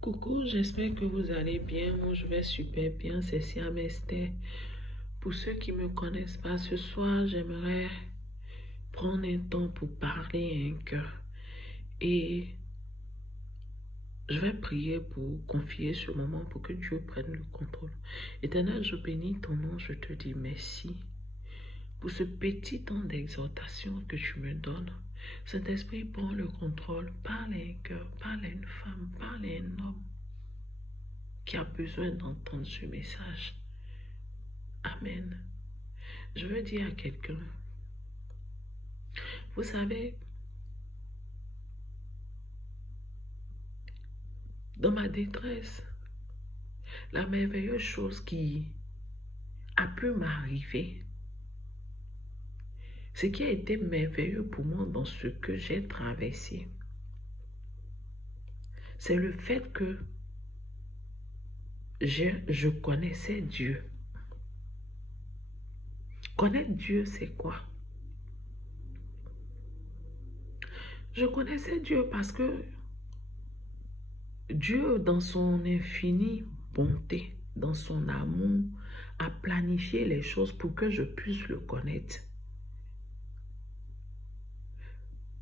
Coucou, j'espère que vous allez bien. Moi, je vais super bien. C'est Siam Esther. Pour ceux qui ne me connaissent pas, ce soir, j'aimerais prendre un temps pour parler à un cœur. Et je vais prier pour confier ce moment pour que Dieu prenne le contrôle. Éternel, je bénis ton nom. Je te dis merci pour ce petit temps d'exhortation que tu me donnes. Saint-Esprit, prends le contrôle. Parle à un cœur, parle à une femme, parle à un homme qui a besoin d'entendre ce message. Amen. Je veux dire à quelqu'un, vous savez, dans ma détresse, la merveilleuse chose qui a pu m'arriver, ce qui a été merveilleux pour moi dans ce que j'ai traversé, c'est le fait que je connaissais Dieu. Connaître Dieu, c'est quoi? Je connaissais Dieu parce que Dieu, dans son infinie bonté, dans son amour, a planifié les choses pour que je puisse le connaître.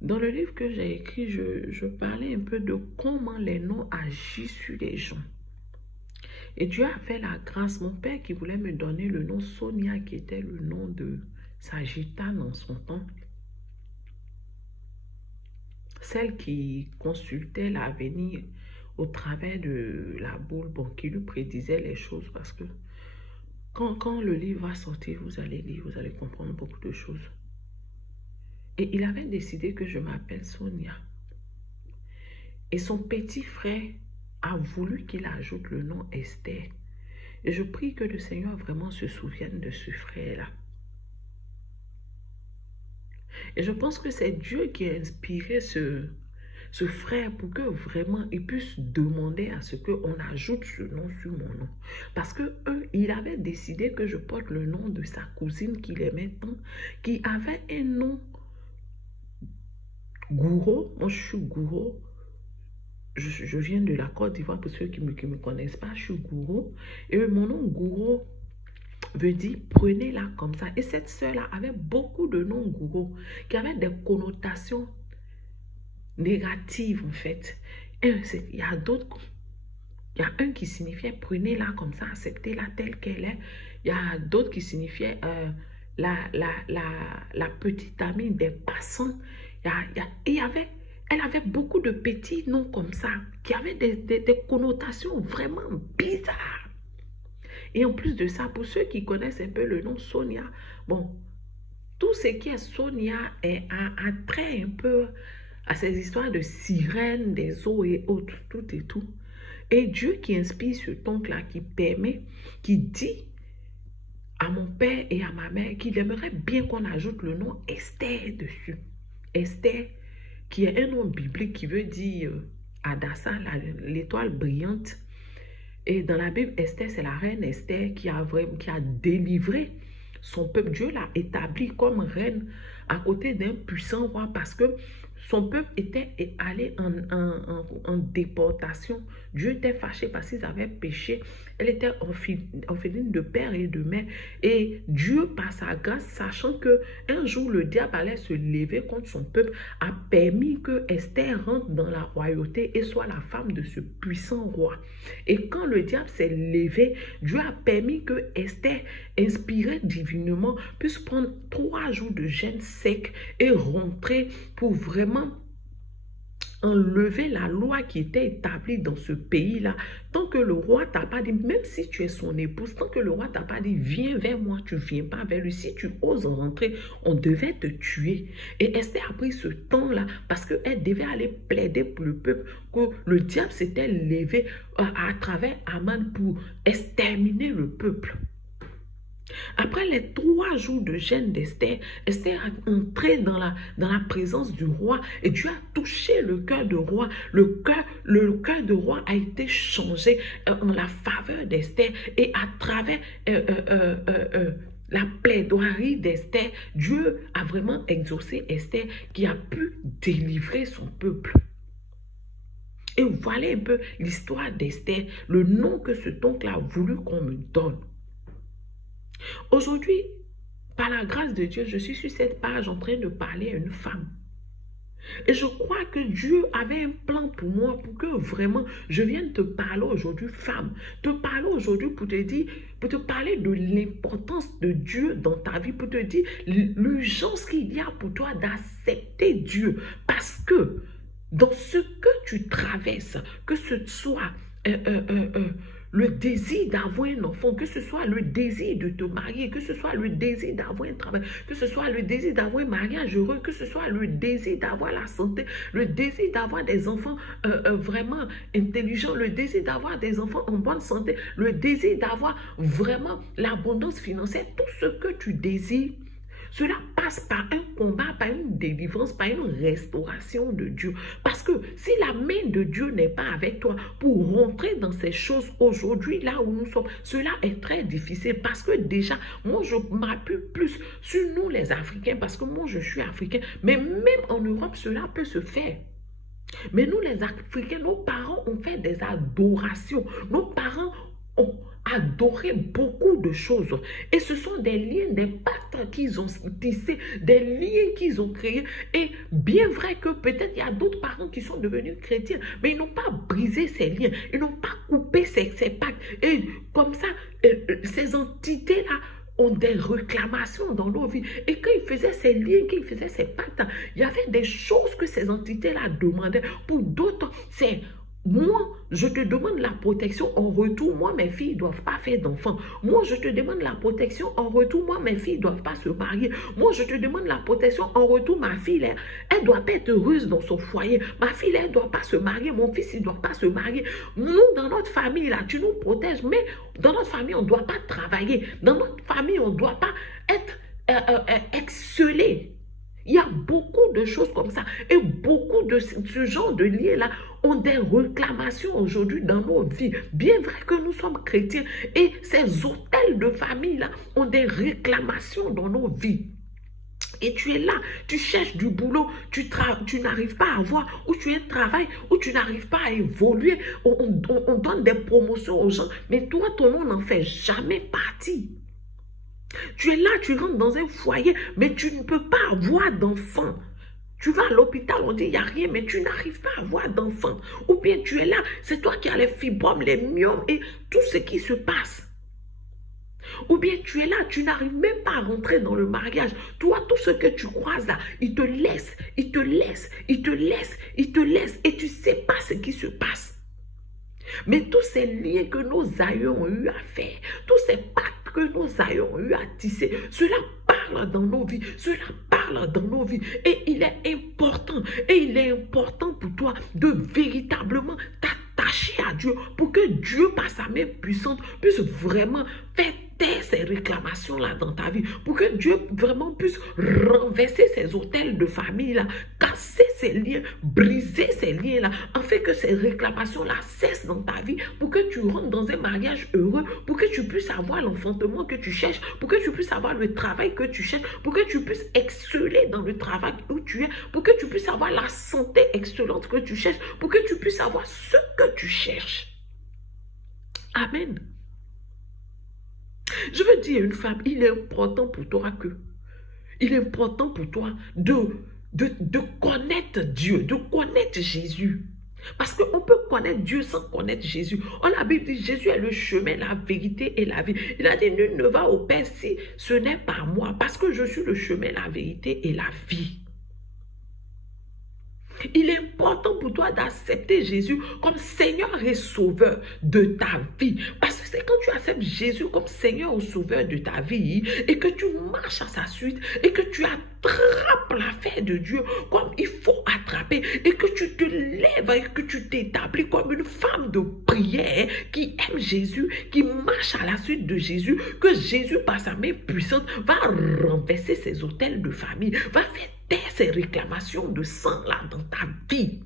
Dans le livre que j'ai écrit, je parlais un peu de comment les noms agissent sur les gens. Et Dieu a fait la grâce. Mon père qui voulait me donner le nom Sonia, qui était le nom de sa gitane en son temps. Celle qui consultait l'avenir au travers de la boule, bon, qui lui prédisait les choses. Parce que quand le livre va sortir, vous allez lire, vous allez comprendre beaucoup de choses. Et il avait décidé que je m'appelle Sonia. Et son petit frère a voulu qu'il ajoute le nom Esther. Et je prie que le Seigneur vraiment se souvienne de ce frère-là. Et je pense que c'est Dieu qui a inspiré ce frère pour que vraiment il puisse demander à ce qu'on ajoute ce nom sur mon nom. Parce que il avait décidé que je porte le nom de sa cousine qu'il aimait tant, qui avait un nom Gouro. Moi, je suis Gouro. Je viens de la Côte d'Ivoire, pour ceux qui me connaissent pas, je suis Gouro. Et mon nom Gouro veut dire prenez-la comme ça. Et cette sœur-là avait beaucoup de noms Gouro qui avaient des connotations négatives en fait. Il y a d'autres, il y a un qui signifiait prenez-la comme ça, acceptez-la telle qu'elle est. Il y a d'autres qui signifiaient la petite amie des passants. Elle avait beaucoup de petits noms comme ça, qui avaient des connotations vraiment bizarres. Et en plus de ça, pour ceux qui connaissent un peu le nom Sonia, bon, tout ce qui est Sonia a trait un peu à ces histoires de sirènes, des eaux et autres, tout et tout. Et Dieu qui inspire ce ton-là, qui permet, qui dit à mon père et à ma mère qu'il aimerait bien qu'on ajoute le nom Esther dessus. Esther, qui est un nom biblique qui veut dire Adassa, l'étoile brillante. Et dans la Bible, Esther, c'est la reine Esther qui a délivré son peuple. Dieu l'a établi comme reine à côté d'un puissant roi parce que son peuple était allé en déportation. Dieu était fâché parce qu'ils avaient péché. Elle était orpheline de père et de mère. Et Dieu, par sa grâce, sachant que un jour le diable allait se lever contre son peuple, a permis que Esther rentre dans la royauté et soit la femme de ce puissant roi. Et quand le diable s'est levé, Dieu a permis que Esther, inspirée divinement, puisse prendre 3 jours de jeûne sec et rentrer pour vraiment enlever la loi qui était établie dans ce pays-là. Tant que le roi t'a pas dit, même si tu es son épouse, tant que le roi t'a pas dit, viens vers moi, tu viens pas vers lui. Si tu oses rentrer, on devait te tuer. Et Esther a pris ce temps-là parce qu'elle devait aller plaider pour le peuple, que le diable s'était levé à travers Aman pour exterminer le peuple. Après les 3 jours de jeûne d'Esther, Esther a entré dans la présence du roi et Dieu a touché le cœur du roi. Le cœur du roi a été changé en la faveur d'Esther et à travers la plaidoirie d'Esther, Dieu a vraiment exaucé Esther qui a pu délivrer son peuple. Et voilà un peu l'histoire d'Esther, le nom que cet oncle a voulu qu'on me donne. Aujourd'hui, par la grâce de Dieu, je suis sur cette page en train de parler à une femme. Et je crois que Dieu avait un plan pour moi, pour que vraiment je vienne te parler aujourd'hui, femme. Te parler aujourd'hui pour te dire, pour te parler de l'importance de Dieu dans ta vie, pour te dire l'urgence qu'il y a pour toi d'accepter Dieu. Parce que dans ce que tu traverses, que ce soit le désir d'avoir un enfant, que ce soit le désir de te marier, que ce soit le désir d'avoir un travail, que ce soit le désir d'avoir un mariage heureux, que ce soit le désir d'avoir la santé, le désir d'avoir des enfants vraiment intelligents, le désir d'avoir des enfants en bonne santé, le désir d'avoir vraiment l'abondance financière, tout ce que tu désires, cela passe par un combat, par une délivrance, par une restauration de Dieu. Parce que si la main de Dieu n'est pas avec toi pour rentrer dans ces choses aujourd'hui, là où nous sommes, cela est très difficile. Parce que déjà, moi, je m'appuie plus sur nous les Africains, parce que moi, je suis africain. Mais même en Europe, cela peut se faire. Mais nous, les Africains, nos parents ont fait des adorations. Nos parents ont adoré beaucoup de choses. Et ce sont des liens, des pactes qu'ils ont tissés, des liens qu'ils ont créés. Et bien vrai que peut-être il y a d'autres parents qui sont devenus chrétiens, mais ils n'ont pas brisé ces liens. Ils n'ont pas coupé ces pactes. Et comme ça, ces entités-là ont des réclamations dans nos vies. Et quand ils faisaient ces liens, quand ils faisaient ces pactes, il y avait des choses que ces entités-là demandaient. Pour d'autres, c'est moi, je te demande la protection en retour. Moi, mes filles ne doivent pas faire d'enfants. Moi, je te demande la protection en retour. Moi, mes filles ne doivent pas se marier. Moi, je te demande la protection en retour. Ma fille, elle doit pas être heureuse dans son foyer. Ma fille, elle ne doit pas se marier. Mon fils, il ne doit pas se marier. Nous, dans notre famille, là, tu nous protèges. Mais dans notre famille, on ne doit pas travailler. Dans notre famille, on ne doit pas être excellé. Il y a beaucoup de choses comme ça. Et beaucoup de ce genre de liens-là ont des réclamations aujourd'hui dans nos vies. Bien vrai que nous sommes chrétiens. Et ces hôtels de famille-là ont des réclamations dans nos vies. Et tu es là, tu cherches du boulot, tu n'arrives pas à avoir, ou tu es travail, ou tu n'arrives pas à évoluer. On donne des promotions aux gens, mais toi, ton nom n'en fait jamais partie. Tu es là, tu rentres dans un foyer, mais tu ne peux pas avoir d'enfant. Tu vas à l'hôpital, on dit il n'y a rien, mais tu n'arrives pas à avoir d'enfant. Ou bien tu es là, c'est toi qui as les fibromes, les myomes et tout ce qui se passe. Ou bien tu es là, tu n'arrives même pas à rentrer dans le mariage. Toi, tout ce que tu croises là, il te laisse, il te laisse, il te laisse, il te laisse. Et tu ne sais pas ce qui se passe. Mais tous ces liens que nos aïeux ont eu à faire, tous ces pactes que nos aïeux ont eu à tisser, cela parle dans nos vies, cela parle dans nos vies. Et il est important pour toi de véritablement t'attacher à Dieu pour que Dieu, par sa main puissante, puisse vraiment faire taire ces réclamations-là dans ta vie, pour que Dieu vraiment puisse renverser ces hôtels de famille-là, casser ces liens, briser ces liens-là, afin que ces réclamations-là cessent dans ta vie, pour que tu rentres dans un mariage heureux, pour que tu puisses avoir l'enfantement que tu cherches, pour que tu puisses avoir le travail que tu cherches, pour que tu puisses exceller dans le travail où tu es, pour que tu puisses avoir la santé excellente que tu cherches, pour que tu puisses avoir ce que tu cherches. Amen. Je veux dire à une femme, il est important pour toi de connaître Dieu, de connaître Jésus. Parce qu'on peut connaître Dieu sans connaître Jésus. La Bible dit, Jésus est le chemin, la vérité et la vie. Il a dit, nul ne va au Père si ce n'est pas moi, parce que je suis le chemin, la vérité et la vie. Il est important pour toi d'accepter Jésus comme Seigneur et Sauveur de ta vie. Parce que c'est quand tu acceptes Jésus comme Seigneur ou Sauveur de ta vie et que tu marches à sa suite et que tu attrapes l'affaire de Dieu comme il faut attraper et que tu te lèves et que tu t'établis comme une femme de prière qui aime Jésus, qui marche à la suite de Jésus, que Jésus par sa main puissante va renverser ses hôtels de famille, va faire taire ces réclamations de sang là dans ta vie.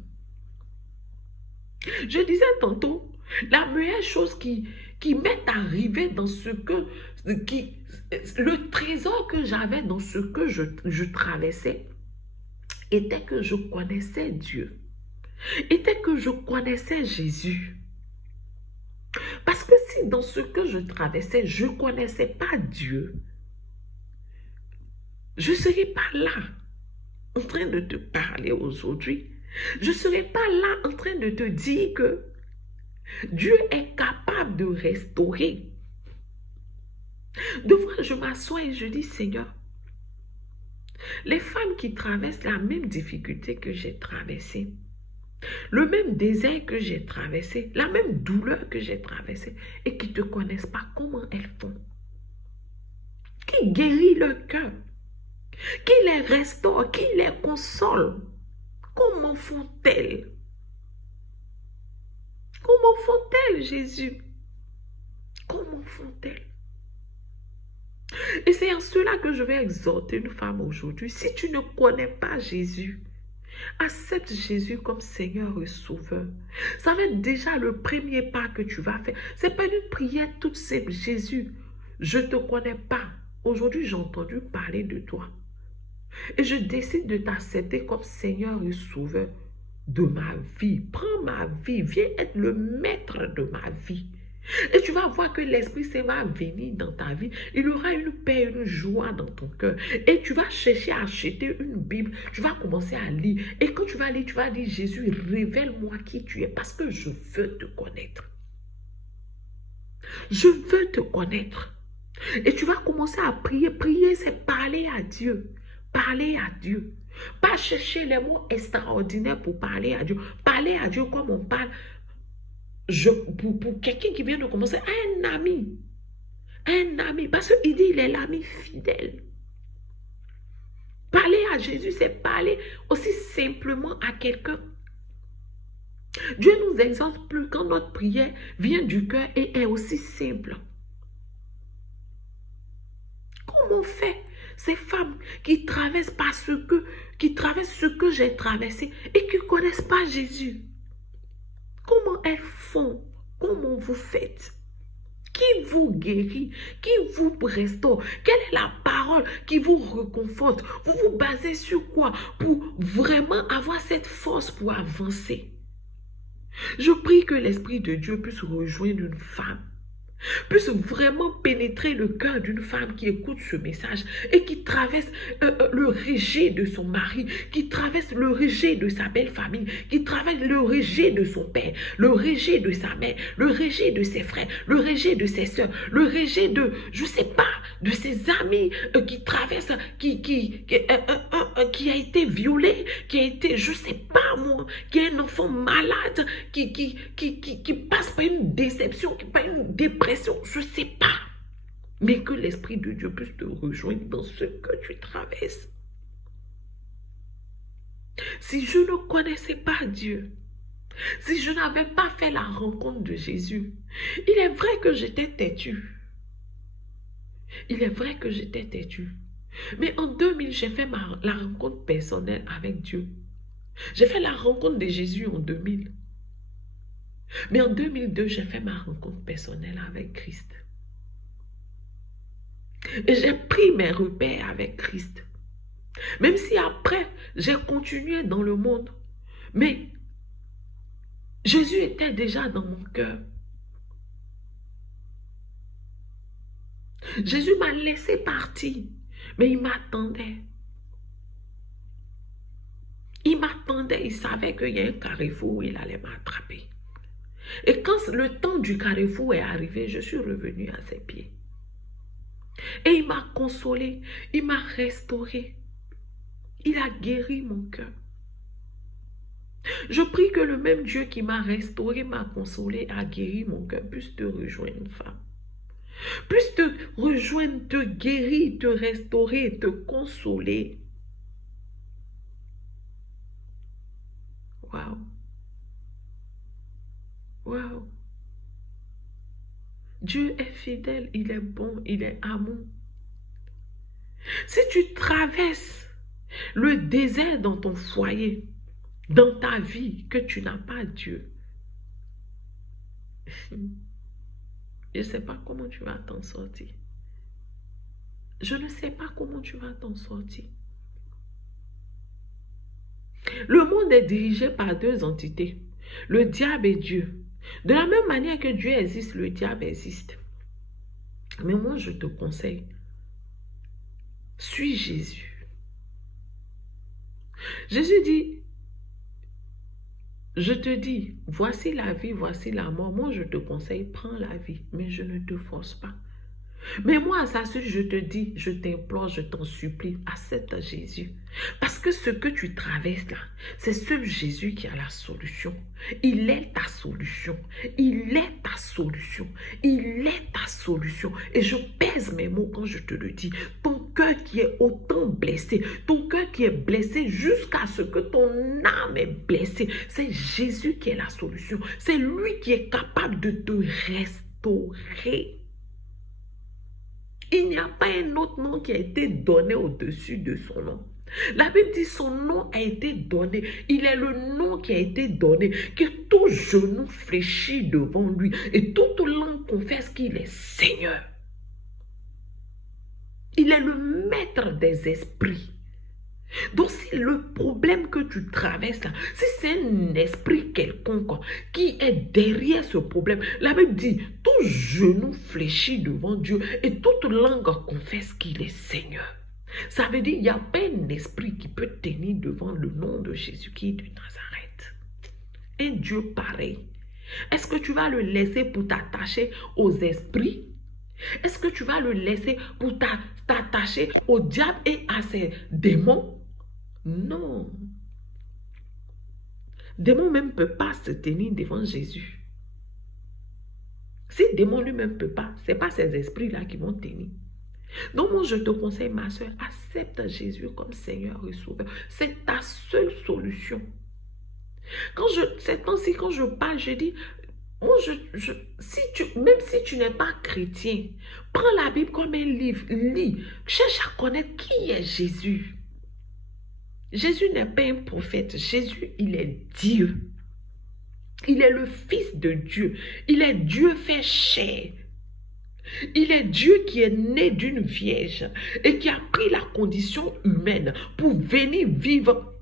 Je disais tantôt, la meilleure chose qui m'est arrivée dans ce que, le trésor que j'avais dans ce que je traversais, était que je connaissais Dieu. était que je connaissais Jésus. Parce que si dans ce que je traversais, je ne connaissais pas Dieu, je ne serais pas là en train de te parler aujourd'hui. Je ne serais pas là en train de te dire que Dieu est capable de restaurer. Des fois, je m'assois et je dis, Seigneur, les femmes qui traversent la même difficulté que j'ai traversée, le même désert que j'ai traversé, la même douleur que j'ai traversée, et qui ne te connaissent pas, comment elles font? Qui guérit leur cœur? Qui les restaure? Qui les console? Comment font-elles? Comment font-elles, Jésus? Comment font-elles? Et c'est en cela que je vais exhorter une femme aujourd'hui. Si tu ne connais pas Jésus, accepte Jésus comme Seigneur et Sauveur. Ça va être déjà le premier pas que tu vas faire. Ce n'est pas une prière toute simple. Jésus, je ne te connais pas. Aujourd'hui, j'ai entendu parler de toi. Et je décide de t'accepter comme Seigneur et Sauveur de ma vie. Prends ma vie. Viens être le maître de ma vie. Et tu vas voir que l'Esprit Saint va venir dans ta vie. Il y aura une paix, une joie dans ton cœur. Et tu vas chercher à acheter une Bible. Tu vas commencer à lire. Et quand tu vas lire, tu vas dire, Jésus, révèle-moi qui tu es parce que je veux te connaître. Je veux te connaître. Et tu vas commencer à prier. Prier, c'est parler à Dieu. Parler à Dieu. Pas chercher les mots extraordinaires pour parler à Dieu. Parler à Dieu comme on parle. Pour quelqu'un qui vient de commencer, un ami, parce qu'il dit il est l'ami fidèle. Parler à Jésus, c'est parler aussi simplement à quelqu'un. Dieu nous exhorte plus quand notre prière vient du cœur et est aussi simple. Comment fait ces femmes qui traversent ce que j'ai traversé et qui ne connaissent pas Jésus? Comment elles font? Comment vous faites? Qui vous guérit? Qui vous restaure? Quelle est la parole qui vous réconforte? Vous vous basez sur quoi pour vraiment avoir cette force pour avancer? Je prie que l'Esprit de Dieu puisse rejoindre une femme, puisse vraiment pénétrer le cœur d'une femme qui écoute ce message et qui traverse le rejet de son mari, qui traverse le rejet de sa belle famille, qui traverse le rejet de son père, le rejet de sa mère, le rejet de ses frères, le rejet de ses soeurs, le rejet de, je sais pas, de ses amis qui traverse, qui a été violé, qui a été, je sais pas moi, qui est un enfant malade, qui passe par une déception, qui passe par une dépression, je ne sais pas. Mais que l'Esprit de Dieu puisse te rejoindre dans ce que tu traverses. Si je ne connaissais pas Dieu, si je n'avais pas fait la rencontre de Jésus, il est vrai que j'étais têtue. Il est vrai que j'étais têtue. Mais en 2000, j'ai fait la rencontre personnelle avec Dieu. J'ai fait la rencontre de Jésus en 2000. Mais en 2002, j'ai fait ma rencontre personnelle avec Christ. Et j'ai pris mes repères avec Christ. Même si après, j'ai continué dans le monde. Mais Jésus était déjà dans mon cœur. Jésus m'a laissé partir. Mais il m'attendait. Il m'attendait. Il savait qu'il y a un carrefour où il allait m'attraper. Et quand le temps du carrefour est arrivé, je suis revenue à ses pieds. Et il m'a consolé, il m'a restauré. Il a guéri mon cœur. Je prie que le même Dieu qui m'a restauré, m'a consolé, a guéri mon cœur, puisse te rejoindre, femme. Puisse te rejoindre, te guérir, te restaurer, te consoler. Waouh. Waouh. Dieu est fidèle, il est bon, il est amour. Si tu traverses le désert dans ton foyer, dans ta vie, que tu n'as pas Dieu, je ne sais pas comment tu vas t'en sortir. Je ne sais pas comment tu vas t'en sortir. Le monde est dirigé par deux entités, le diable et Dieu. De la même manière que Dieu existe, le diable existe. Mais moi, je te conseille, suis Jésus. Jésus dit, je te dis, voici la vie, voici la mort. Moi, je te conseille, prends la vie, mais je ne te force pas. Mais moi, à sa suite, je te dis, je t'implore, je t'en supplie, accepte Jésus. Parce que ce que tu traverses là, c'est ce Jésus qui a la solution. Il est ta solution. Il est ta solution. Il est ta solution. Et je pèse mes mots quand je te le dis. Ton cœur qui est autant blessé, ton cœur qui est blessé jusqu'à ce que ton âme est blessée, c'est Jésus qui est la solution. C'est lui qui est capable de te restaurer. Il n'y a pas un autre nom qui a été donné au-dessus de son nom. La Bible dit son nom a été donné. Il est le nom qui a été donné, que tout genou fléchit devant lui et toute langue confesse qu'il est Seigneur. Il est le maître des esprits. Donc si le problème que tu traverses là, si c'est un esprit quelconque qui est derrière ce problème, la Bible dit, tout genou fléchit devant Dieu et toute langue confesse qu'il est Seigneur. Ça veut dire, il n'y a pas un esprit qui peut tenir devant le nom de Jésus qui est de Nazareth. Un Dieu pareil. Est-ce que tu vas le laisser pour t'attacher aux esprits? Est-ce que tu vas le laisser pour t'attacher au diable et à ses démons? Non. Démon même ne peut pas se tenir devant Jésus. Si démon lui-même ne peut pas, ce n'est pas ces esprits-là qui vont tenir. Donc moi, je te conseille, ma soeur, accepte Jésus comme Seigneur et Sauveur. C'est ta seule solution. Ces temps-ci, quand je parle, je dis, moi, même si tu n'es pas chrétien, prends la Bible comme un livre, lis, cherche à connaître qui est Jésus. Jésus n'est pas un prophète. Jésus, il est Dieu. Il est le Fils de Dieu. Il est Dieu fait chair. Il est Dieu qui est né d'une vierge et qui a pris la condition humaine pour venir vivre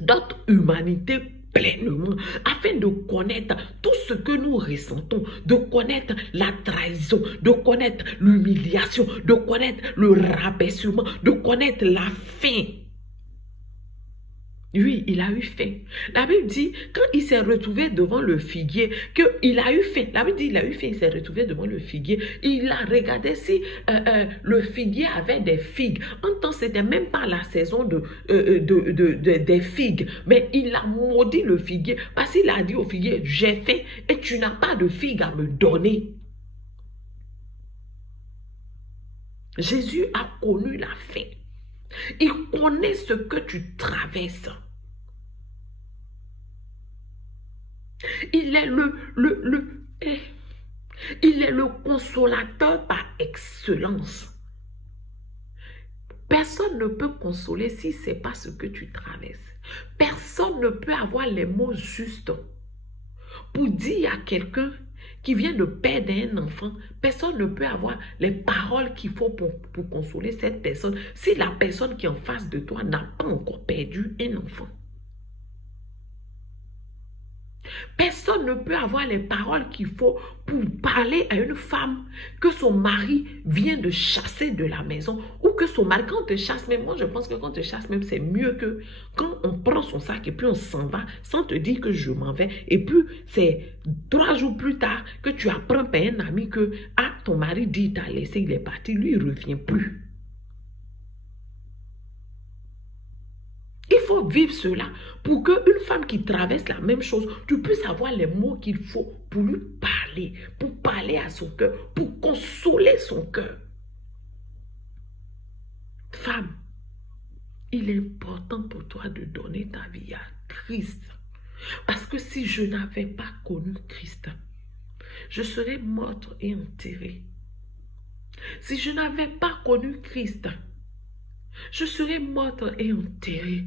notre humanité pleinement, afin de connaître tout ce que nous ressentons, de connaître la trahison, de connaître l'humiliation, de connaître le rabaissement, de connaître la faim. Oui, il a eu faim. La Bible dit, quand il s'est retrouvé devant le figuier, qu'il a eu faim. La Bible dit, il a eu faim, il s'est retrouvé devant le figuier. Il a regardé si le figuier avait des figues. En temps, c'était même pas la saison des figues. Mais il a maudit le figuier parce qu'il a dit au figuier, j'ai faim et tu n'as pas de figues à me donner. Jésus a connu la faim. Il connaît ce que tu traverses. Il est il est le consolateur par excellence. Personne ne peut consoler si ce n'est pas ce que tu traverses. Personne ne peut avoir les mots justes pour dire à quelqu'un qui vient de perdre un enfant. Personne ne peut avoir les paroles qu'il faut pour consoler cette personne si la personne qui est en face de toi n'a pas encore perdu un enfant. Personne ne peut avoir les paroles qu'il faut pour parler à une femme que son mari vient de chasser de la maison ou que son mari, quand on te chasse, même moi je pense que quand on te chasse même c'est mieux que quand on prend son sac et puis on s'en va sans te dire que je m'en vais et puis c'est 3 jours plus tard que tu apprends par un ami que ton mari dit t'a laissé, il est parti, lui il ne revient plus. Il faut vivre cela pour qu'une femme qui traverse la même chose, tu puisses avoir les mots qu'il faut pour lui parler, pour parler à son cœur, pour consoler son cœur. Femme, il est important pour toi de donner ta vie à Christ. Parce que si je n'avais pas connu Christ, je serais morte et enterrée. Si je n'avais pas connu Christ, je serais morte et enterrée.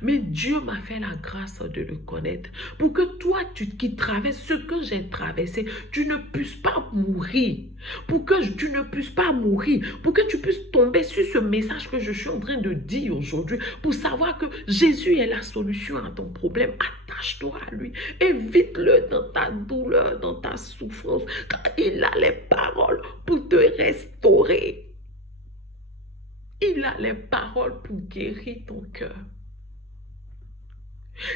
Mais Dieu m'a fait la grâce de le connaître. Pour que toi, qui traverses ce que j'ai traversé, tu ne puisses pas mourir. Pour que tu ne puisses pas mourir. Pour que tu puisses tomber sur ce message que je suis en train de dire aujourd'hui. Pour savoir que Jésus est la solution à ton problème. Attache-toi à lui. Évite-le dans ta douleur, dans ta souffrance. Car il a les paroles pour te restaurer. Il a les paroles pour guérir ton cœur.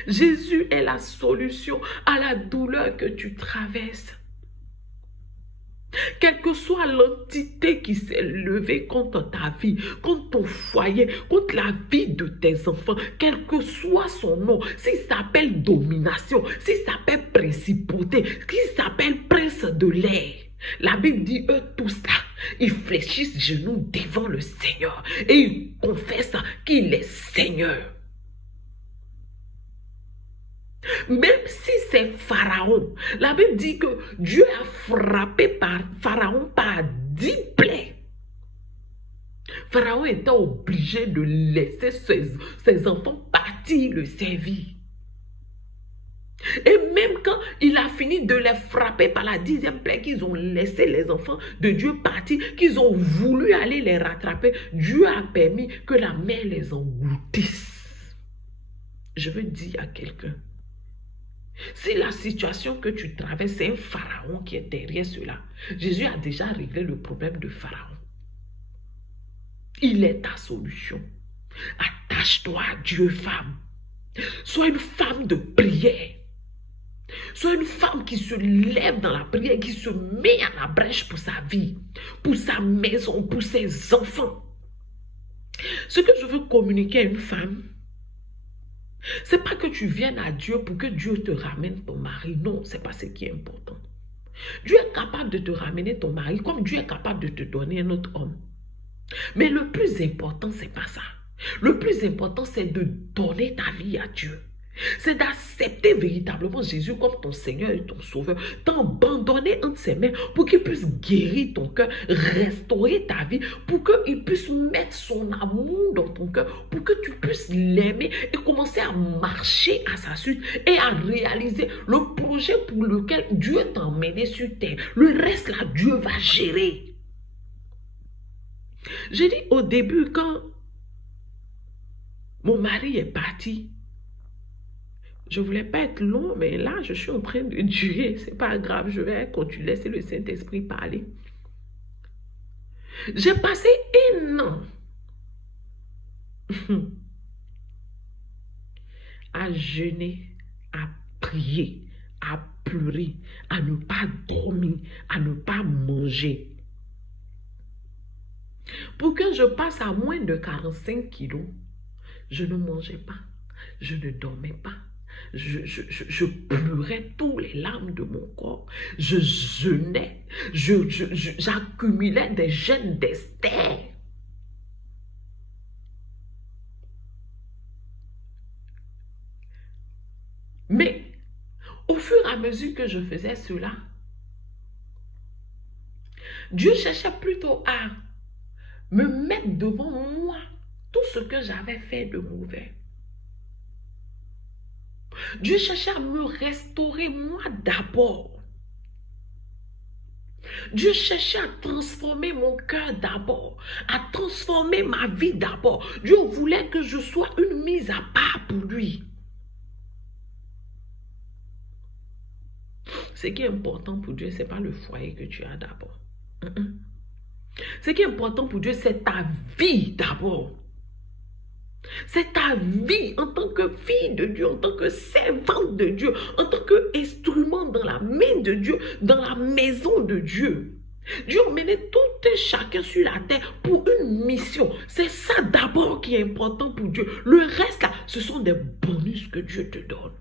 Jésus est la solution à la douleur que tu traverses. Quelle que soit l'entité qui s'est levée contre ta vie, contre ton foyer, contre la vie de tes enfants, quel que soit son nom, s'il s'appelle domination, s'il s'appelle principauté, s'il s'appelle prince de l'air, la Bible dit eux tous là, ils fléchissent genoux devant le Seigneur et ils confessent qu'il est Seigneur. Même si c'est Pharaon, la Bible dit que Dieu a frappé par Pharaon par 10 plaies. Pharaon était obligé de laisser ses enfants partir le servir. Et même quand il a fini de les frapper par la 10e plaie, qu'ils ont laissé les enfants de Dieu partir, qu'ils ont voulu aller les rattraper, Dieu a permis que la mer les engloutisse. Je veux dire à quelqu'un, si la situation que tu traverses, c'est un pharaon qui est derrière cela, Jésus a déjà réglé le problème de Pharaon. Il est ta solution. Attache-toi à Dieu, femme. Sois une femme de prière. Sois une femme qui se lève dans la prière, qui se met à la brèche pour sa vie, pour sa maison, pour ses enfants. Ce que je veux communiquer à une femme, c'est pas que tu viennes à Dieu pour que Dieu te ramène ton mari. Non, c'est pas ce qui est important. Dieu est capable de te ramener ton mari comme Dieu est capable de te donner un autre homme. Mais le plus important, c'est pas ça. Le plus important, c'est de donner ta vie à Dieu. C'est d'accepter véritablement Jésus comme ton Seigneur et ton Sauveur, t'abandonner entre ses mains pour qu'il puisse guérir ton cœur, restaurer ta vie, pour qu'il puisse mettre son amour dans ton cœur, pour que tu puisses l'aimer et commencer à marcher à sa suite et à réaliser le projet pour lequel Dieu t'a emmené sur terre. Le reste là, Dieu va gérer. J'ai dit au début, quand mon mari est parti, je ne voulais pas être long, mais là, je suis en train de durer. Ce n'est pas grave, je vais continuer, laisser le Saint-Esprit parler. J'ai passé un an à jeûner, à prier, à pleurer, à ne pas dormir, à ne pas manger. Pour que je passe à moins de 45 kilos, je ne mangeais pas, je ne dormais pas. Je pleurais tous les larmes de mon corps. Je jeûnais. J'accumulais des jeûnes d'Esther. Mais au fur et à mesure que je faisais cela, Dieu cherchait plutôt à me mettre devant moi tout ce que j'avais fait de mauvais. Dieu cherchait à me restaurer moi d'abord. Dieu cherchait à transformer mon cœur d'abord, à transformer ma vie d'abord. Dieu voulait que je sois une mise à part pour lui. Ce qui est important pour Dieu, ce n'est pas le foyer que tu as d'abord. Ce qui est important pour Dieu, c'est ta vie d'abord. C'est ta vie en tant que fille de Dieu, en tant que servante de Dieu, en tant qu'instrument dans la main de Dieu, dans la maison de Dieu. Dieu a mené tout et chacun sur la terre pour une mission. C'est ça d'abord qui est important pour Dieu. Le reste là, ce sont des bonus que Dieu te donne.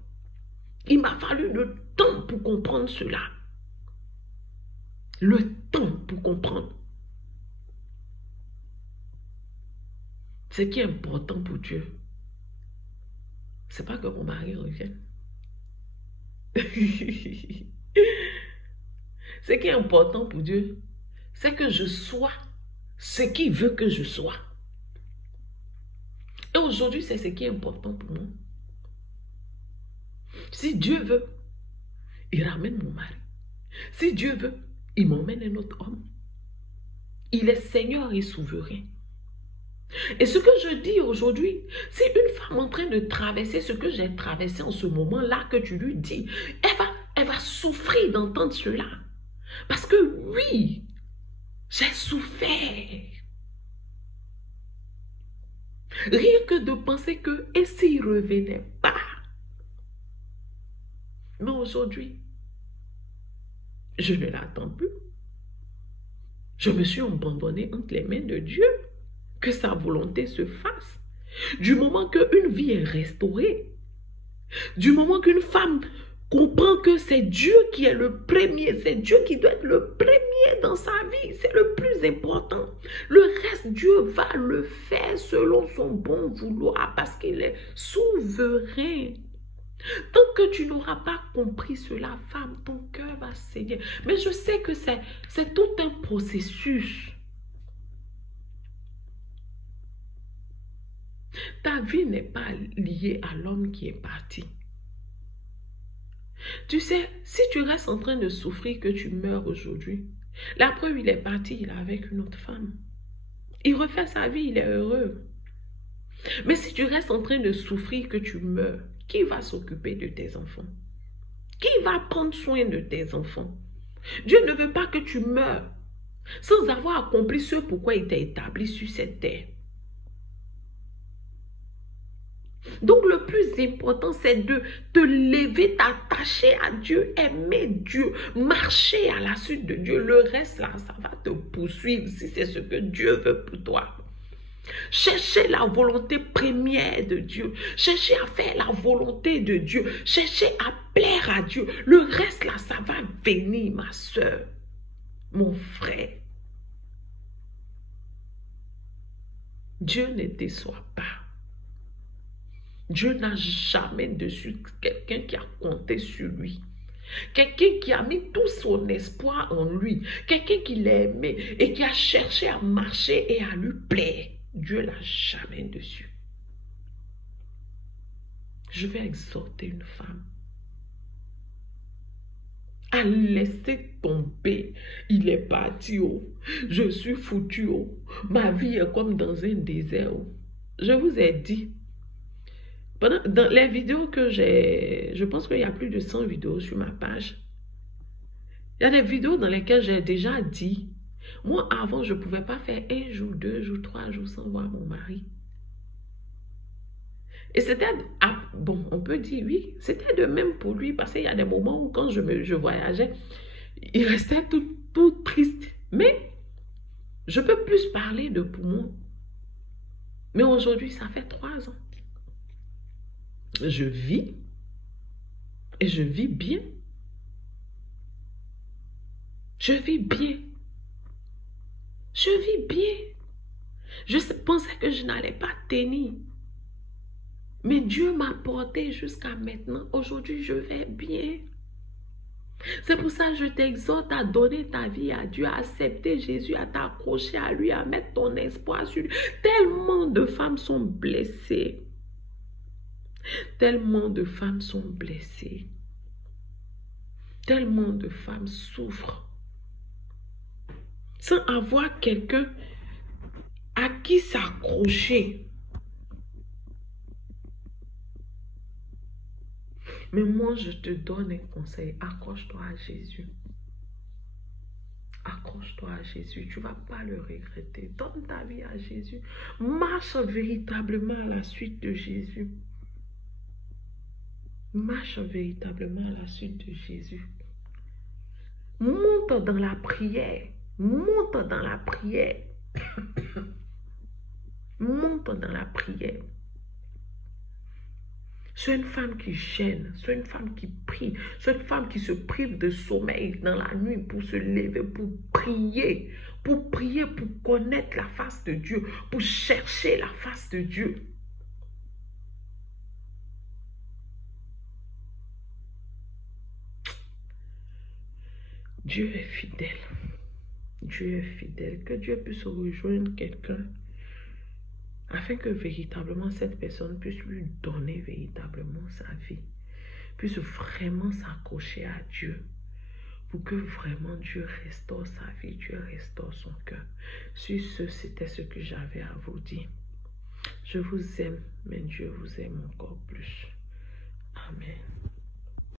Il m'a fallu le temps pour comprendre cela. Le temps pour comprendre. Ce qui est important pour Dieu, c'est pas que mon mari revienne. Ce qui est important pour Dieu, c'est que je sois ce qu'il veut que je sois. Et aujourd'hui, c'est ce qui est important pour moi. Si Dieu veut, il ramène mon mari. Si Dieu veut, il m'emmène un autre homme. Il est Seigneur et souverain. Et ce que je dis aujourd'hui, si une femme en train de traverser ce que j'ai traversé en ce moment-là, que tu lui dis, elle va souffrir d'entendre cela. Parce que oui, j'ai souffert. Rien que de penser que, et s'il ne revenait pas? Mais aujourd'hui, je ne l'attends plus. Je me suis abandonnée entre les mains de Dieu. Que sa volonté se fasse. Du moment qu'une vie est restaurée, du moment qu'une femme comprend que c'est Dieu qui est le premier, c'est Dieu qui doit être le premier dans sa vie, c'est le plus important. Le reste, Dieu va le faire selon son bon vouloir parce qu'il est souverain. Tant que tu n'auras pas compris cela, femme, ton cœur va saigner. Mais je sais que c'est tout un processus. Ta vie n'est pas liée à l'homme qui est parti. Tu sais, si tu restes en train de souffrir que tu meurs aujourd'hui, la preuve, il est parti, il est avec une autre femme. Il refait sa vie, il est heureux. Mais si tu restes en train de souffrir que tu meurs, qui va s'occuper de tes enfants? Qui va prendre soin de tes enfants? Dieu ne veut pas que tu meurs sans avoir accompli ce pourquoi il t'a établi sur cette terre. Donc le plus important, c'est de te lever, t'attacher à Dieu, aimer Dieu, marcher à la suite de Dieu. Le reste là, ça va te poursuivre si c'est ce que Dieu veut pour toi. Cherchez la volonté première de Dieu. Cherchez à faire la volonté de Dieu. Cherchez à plaire à Dieu. Le reste là, ça va venir, ma soeur, mon frère. Dieu ne déçoit pas. Dieu n'a jamais dessus quelqu'un qui a compté sur lui. Quelqu'un qui a mis tout son espoir en lui. Quelqu'un qui l'a aimé et qui a cherché à marcher et à lui plaire. Dieu l'a jamais dessus. Je vais exhorter une femme à laisser tomber. Il est parti. Oh. Je suis foutu. Oh. Ma vie est comme dans un désert. Oh. Je vous ai dit. Dans les vidéos que j'ai, je pense qu'il y a plus de 100 vidéos sur ma page. Il y a des vidéos dans lesquelles j'ai déjà dit, moi avant je ne pouvais pas faire 1 jour, 2 jours, 3 jours sans voir mon mari. Et c'était, bon, on peut dire oui, c'était de même pour lui parce qu'il y a des moments où quand je voyageais, il restait tout triste. Mais je peux plus parler de poumons. Mais aujourd'hui, ça fait 3 ans. Je vis et je vis bien. Je vis bien. Je vis bien. Je pensais que je n'allais pas tenir. Mais Dieu m'a porté jusqu'à maintenant. Aujourd'hui, je vais bien. C'est pour ça que je t'exhorte à donner ta vie à Dieu, à accepter Jésus, à t'accrocher à lui, à mettre ton espoir sur lui. Tellement de femmes sont blessées. Tellement de femmes sont blessées. Tellement de femmes souffrent. Sans avoir quelqu'un à qui s'accrocher. Mais moi, je te donne un conseil. Accroche-toi à Jésus. Accroche-toi à Jésus. Tu ne vas pas le regretter. Donne ta vie à Jésus. Marche véritablement à la suite de Jésus. Marche véritablement à la suite de Jésus. Monte dans la prière. Monte dans la prière. Monte dans la prière. Sois une femme qui gêne, sois une femme qui prie, sois une femme qui se prive de sommeil dans la nuit pour se lever, pour prier, pour connaître la face de Dieu, pour chercher la face de Dieu. Dieu est fidèle. Dieu est fidèle. Que Dieu puisse rejoindre quelqu'un afin que véritablement cette personne puisse lui donner véritablement sa vie, puisse vraiment s'accrocher à Dieu, pour que vraiment Dieu restaure sa vie, Dieu restaure son cœur. Sur ce, c'était ce que j'avais à vous dire. Je vous aime, mais Dieu vous aime encore plus. Amen.